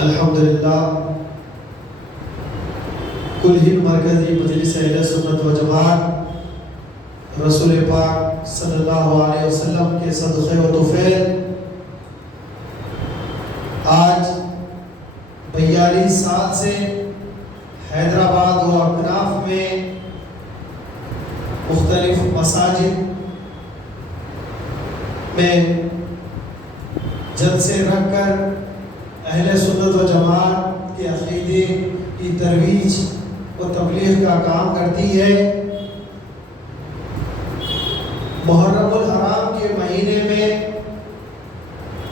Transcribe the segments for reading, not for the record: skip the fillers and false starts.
الحمدللہ کل ہند مرکزی مجلس اہل سنت و جماعت رسول پاک صلی اللہ علیہ وسلم کے صدقے و طفیل آج 42 سال سے حیدرآباد و اکناف میں مختلف مساجد میں جلسے رکھ کر اہل سنت و جماعت کے عقیدے کی ترویج و تبلیغ کا کام کرتی ہے۔ محرم الحرام کے مہینے میں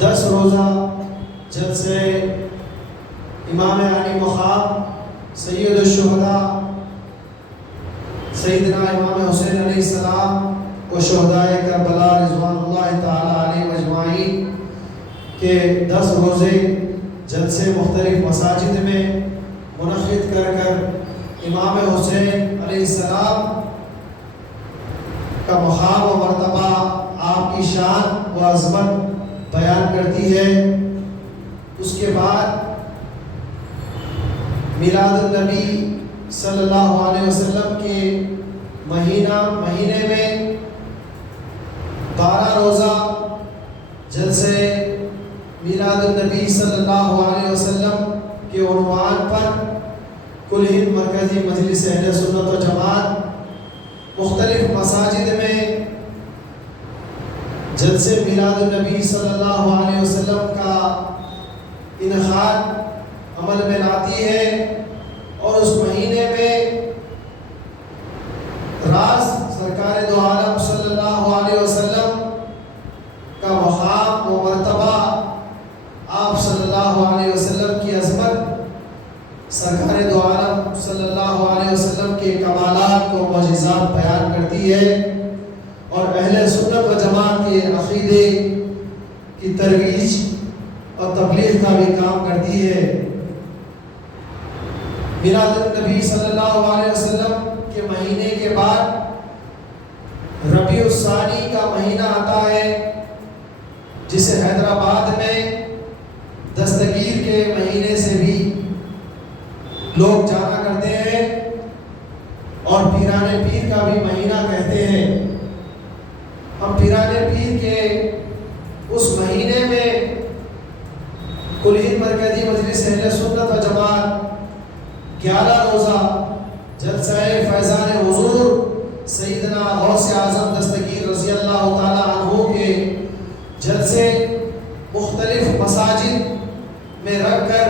10 روزہ جلسے امام علی مقام سید الشہداء سیدنا امام حسین علیہ السلام و شہداء کربلا رضوان اللہ تعالی علیہ مجمعین کے 10 روزے جلسے مختلف مساجد میں منعقد کر امام حسین علیہ السلام کا مقام و مرتبہ، آپ کی شان و عظمت بیان کرتی ہے۔ اس کے بعد میلاد النبی صلی اللہ علیہ وسلم کے مہینے میں 12 روزہ جلسے میلاد النبی صلی اللہ علیہ وسلم کے عنوان پر کل ہند مرکزی مجلس اہل سنت و جماعت مختلف مساجد میں جلسے میلاد النبی صلی اللہ علیہ وسلم کا انعقاد عمل میں لاتی ہے، اور اس مہینے میں راز سرکار دو عالم صلی اللہ علیہ وسلم کا مقام و مرتبہ، آپ صلی اللہ علیہ وسلم کی عظمت، سرکار دو عالم صلی اللہ علیہ وسلم کے کمالات و معجزات بیان کرتی ہے، اور اہل سنت و جماعت کے عقیدے کی ترویج اور تبلیغ کا بھی کام کرتی ہے۔ میلاد النبی صلی اللہ علیہ وسلم کے مہینے کے بعد ربیع الثانی کا مہینہ آتا ہے، جسے حیدرآباد میں دستگیر کے مہینے سے بھی لوگ جانا کرتے ہیں، اور پیران پیر کا بھی مہینہ کہتے ہیں۔ ہم پیران پیر کے اس مہینے میں کل ہند مرکزی مجلس اہل سنت و جماعت 11 روزہ جلسہ فیضان حضور سیدنا غوث اعظم دستگیر رضی اللہ تعالی عنہ کے جلسے مختلف مساجد میں رکھ کر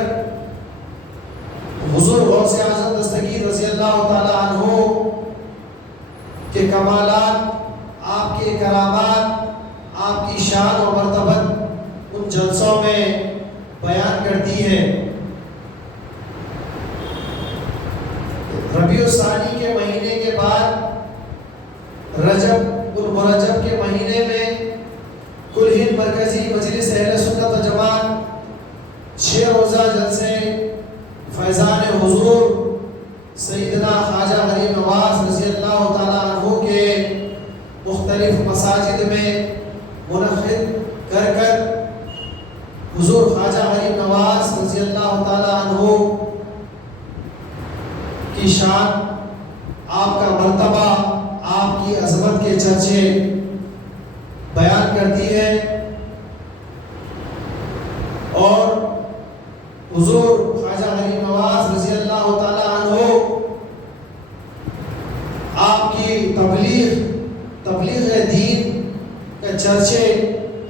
حضور غوث اعظم دستگیر رضی اللہ تعالی عنہ کے کمالات، آپ کے کرامات، آپ کی شان و مرتبت ان جلسوں میں بیان کرتی ہے۔ ربیع الثانی کے مہینے کے بعد رجب المرجب کے مہینے میں کل ہند مرکزی مجلس اہل سنت و جماعت 6 روزہ جلسے فیضان حضور سیدنا خواجہ غریب نواز رضی اللہ تعالی عنہ کے مختلف مساجد میں منعقد کر حضور خواجہ غریب نواز رضی اللہ تعالی عنہ کی شان، آپ کا مرتبہ، آپ کی عظمت کے چرچے بیان کرتی ہے، اور حضور خواجہ غریب نواز رضی اللہ تعالی عنہ آپ کی تبلیغ دین کا چرچے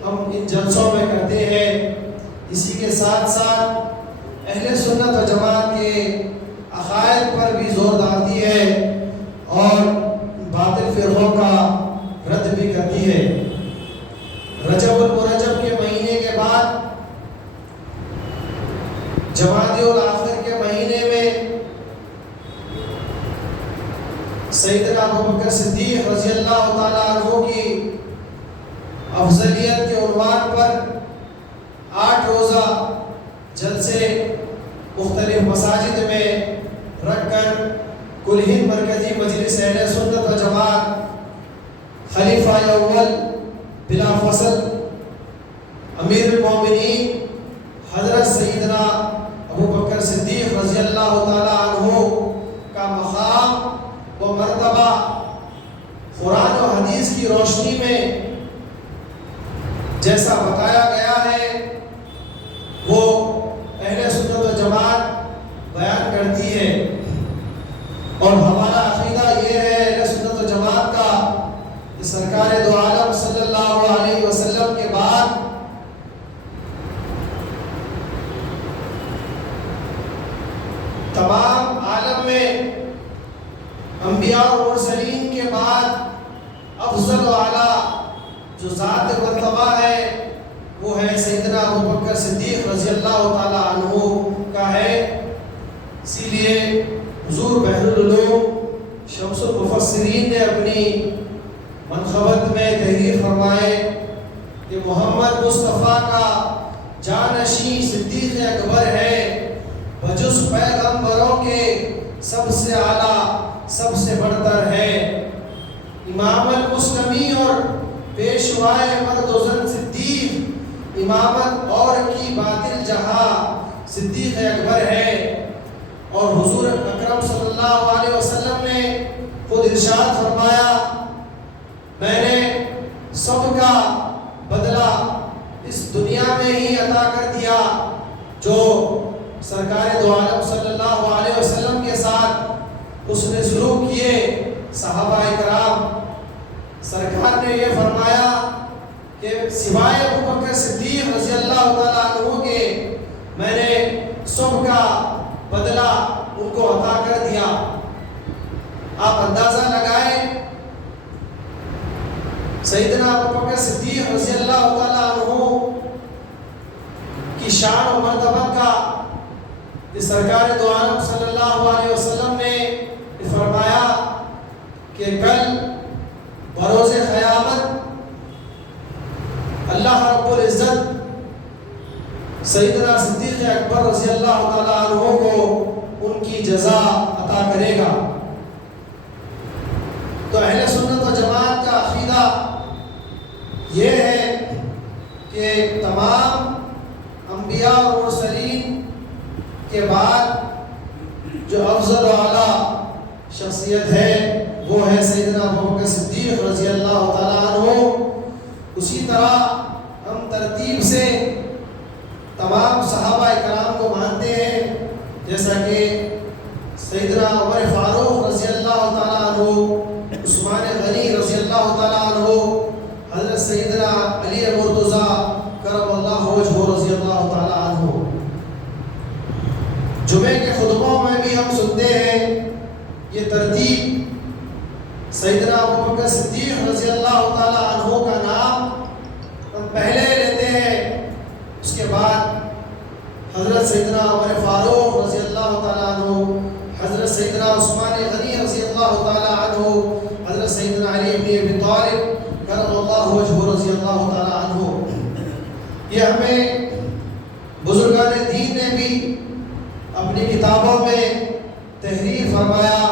ہم ان جلسوں میں کرتے ہیں۔ اسی کے ساتھ ساتھ اہل سنت و جماعت کے عقائد پر بھی زور ڈالتی ہے، اور باطل فرقوں کا رد بھی کرتی ہے۔ رجب المرجب کے مہینے کے بعد جمادی الاخر کے مہینے میں سیدنا ابوبکر صدیق رضی اللہ تعالی عنہ کی افضلیت کے عنوان پر 8 روزہ جلسے مختلف مساجد میں رکھ کر کل ہند مرکزی مجلس اہل سنت و جماعت خلیفہ اول بلا فصل امیر المومنین حضرت سیدنا ابو بکر صدیق رضی اللہ تعالیٰ عنہ کا مقام و مرتبہ قرآن و حدیث کی روشنی میں جیسا بتایا گیا ہے وہ اہل سنت و جماعت بیان کرتی ہے، اور ہمارا عقیدہ یہ ہے اہل سنت و جماعت کا کہ سرکار دو عالم صلی اللہ علیہ وسلم کے بعد تمام عالم میں انبیاء اور مرسلین کے بعد افضل و اعلیٰ جو ذات مرتبہ ہے وہ ہے سیدنا ابو بکر صدیق رضی اللہ تعالیٰ عنہ کا ہے۔ اسی لیے حضور بحر العلوم شمس المفسرین نے اپنی منقبت میں تحریر فرمائے کہ محمد مصطفیٰ کا جانشین صدیق اکبر ہے، بجز پیغمبروں کے سب سے اعلیٰ سب سے برتر ہے، امام المسلمی اور پیشوائے مرد و زن صدیق، امامت اور کی باطل جہاں صدیق اکبر ہے۔ اور حضور اکرم صلی اللہ علیہ وسلم نے خود ارشاد فرمایا میں نے سب کا بدلہ اس دنیا میں ہی عطا کر دیا، جو سرکار دو عالم صلی اللہ علیہ وسلم کے ساتھ اس نے سلوک کیے صحابہ اکرام۔ سرکار نے یہ فرمایا کہ سوائے ابو بکر صدیق رضی اللہ تعالیٰ عنہ کے میں نے سب کا بدلہ ان کو عطا کر دیا۔ آپ اندازہ لگائیں سیدنا ابو بکر صدیق رضی اللہ تعالیٰ عنہ کی شان و مرتبہ کا کہ سرکار دو عالم صلی اللہ علیہ وسلم نے فرمایا کہ کل بروز قیامت اللہ رب العزت سیدنا صدیق اکبر رضی اللہ تعالیٰ عنہ کو ان کی جزا عطا کرے گا۔ تو اہل سنت و جماعت کا عقیدہ یہ ہے کہ تمام انبیاء اور مرسلین کے بعد جو افضل و اعلیٰ شخصیت ہے وہ ہے سیدنا ابو بکر صدیق رضی اللہ تعالیٰ عنہ۔ اسی طرح ہم ترتیب سے تمام صحابہ اکرام کو مانتے ہیں، جیسا کہ سیدنا عمر فاروق رضی اللہ تعالیٰ عنہ، عثمان غنی رضی اللہ تعالیٰ عنہ، حضرت سیدنا علی مرتضیٰ کرم اللہ وجہہ رضی اللہ تعالیٰ عنہ۔ جمعے کے خطبوں میں بھی ہم سنتے ہیں یہ ترتیب، سیدنا ابو بکر صدیق رضی اللہ تعالیٰ عنہ کا نام ہم پہلے لیتے ہیں، اس کے بعد حضرت سیدنا عمر فاروق رضی اللہ تعالیٰ عنہ، حضرت سیدنا عثمان غنی رضی اللہ تعالیٰ عنہ، حضرت سیدنا علی بن ابی طالب کرم اللہ وجہہ رضی اللہ تعالیٰ عنہ۔ یہ ہمیں بزرگان دین نے بھی اپنی کتابوں میں تحریر فرمایا،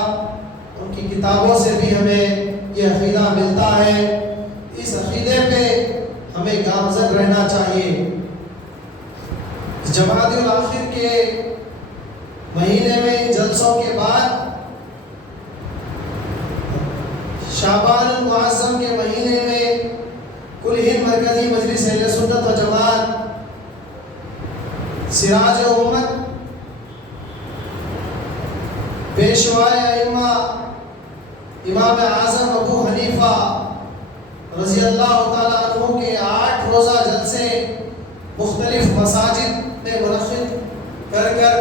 ان کی کتابوں سے بھی ہمیں یہ عقیدہ ملتا ہے۔ اس عقیدے پہ ہمیں گامزن رہنا چاہیے۔ جمادی الاخر کے مہینے میں جلسوں کے بعد شعبان المعظم کے مہینے میں کل ہند مرکزی مجلس اہل سنت و جماعت سراج امت پیشوائے ائمہ امام اعظم ابو حنیفہ رضی اللہ تعالیٰ عنہ کے 8 روزہ جلسے مختلف مساجد میں منعقد کر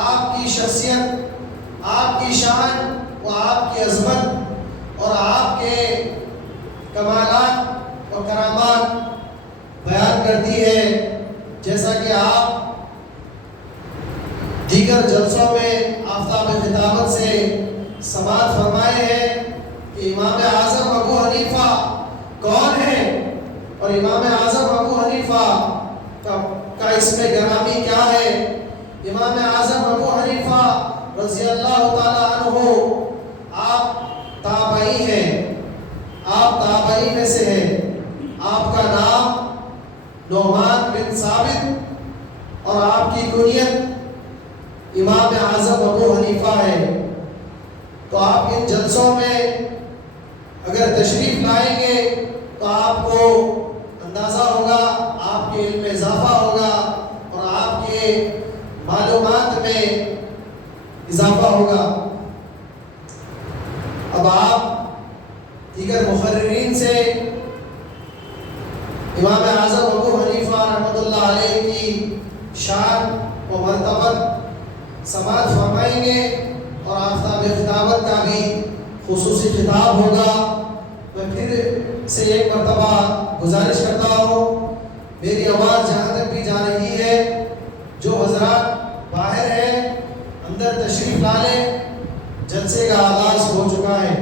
آپ کی شخصیت، آپ کی شان و آپ کی عظمت اور آپ کے کمالات و کرامات بیان کرتی ہے۔ جیسا کہ آپ دیگر جلسوں میں آفتاب خطابت سے سماعت فرمائے ہیں کہ امام اعظم ابو حنیفہ کون ہے اور امام اعظم ابو حنیفہ کا اسم گرامی کیا ہے۔ امام اعظم ابو حنیفہ رضی اللہ تعالیٰ عنہ آپ تابعی ہیں، آپ تابعی میں سے ہیں۔ آپ کا نام نعمان بن ثابت اور آپ کی کنیت امام اعظم ابو حنیفہ ہے، تو آپ ان جلسوں میں اگر تشریف لائیں گے تو آپ کو اندازہ ہوگا، آپ کے علم میں اضافہ ہوگا اور آپ کے معلومات میں اضافہ ہوگا۔ اب آپ دیگر مقررین سے امام اعظم ابو حنیفہ رحمۃ اللہ علیہ کی شان و مرتبت سماعت فرمائیں گے اور آفتاب خطابت کا بھی خصوصی خطاب ہوگا۔ میں پھر سے ایک مرتبہ گزارش کرتا ہوں، میری آواز جہاں تک بھی جا رہی ہے، جو حضرات باہر ہیں اندر تشریف لا لیں، جلسے کا آغاز ہو چکا ہے۔